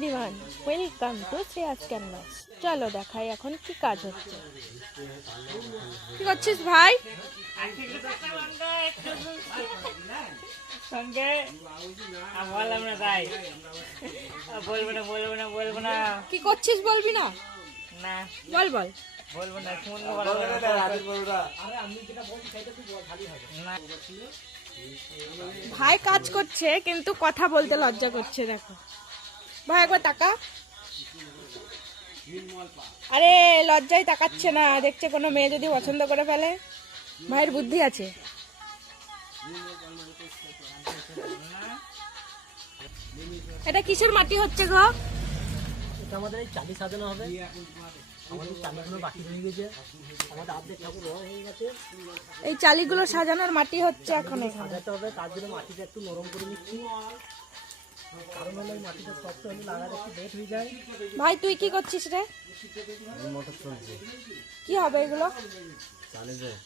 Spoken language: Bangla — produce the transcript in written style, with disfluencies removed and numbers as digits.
Everyone, welcome to Shreyas canvas. চলো দেখাই এখন কি কাজ হচ্ছে। কি করছিস ভাই? কি করছিস বলবি না? বল বল। ভাই কাজ করছে কিন্তু কথা বলতে লজ্জা করছে। দেখো ভাই, একবার তাকা। আরে লজ্জায় তাকাচ্ছে না, দেখছে কোনো মেয়ে যদি পছন্দ করে ফেলে। ভাইয়ের বুদ্ধি আছে। এটা কিসের মাটি হচ্ছে গো? এটা আমাদের এই চালি সাজানো হবে। আমাদের চালিগুলো বাকি হয়ে গেছে, আমাদের অর্ধেক ঠাকুর হয়ে গেছে। এই চালিগুলো সাজানোর মাটি হচ্ছে এখন। সাজাতে হবে, তার জন্য মাটিটা একটু নরম করে নিচ্ছি, কারণ হলো এই মাটিটা শক্ত হলে লাগাতে একটু লেট হয়ে যায়। ভাই তুই কি করছিস রে? মোটর চলছে। কি হবে এগুলো? চালে যায়।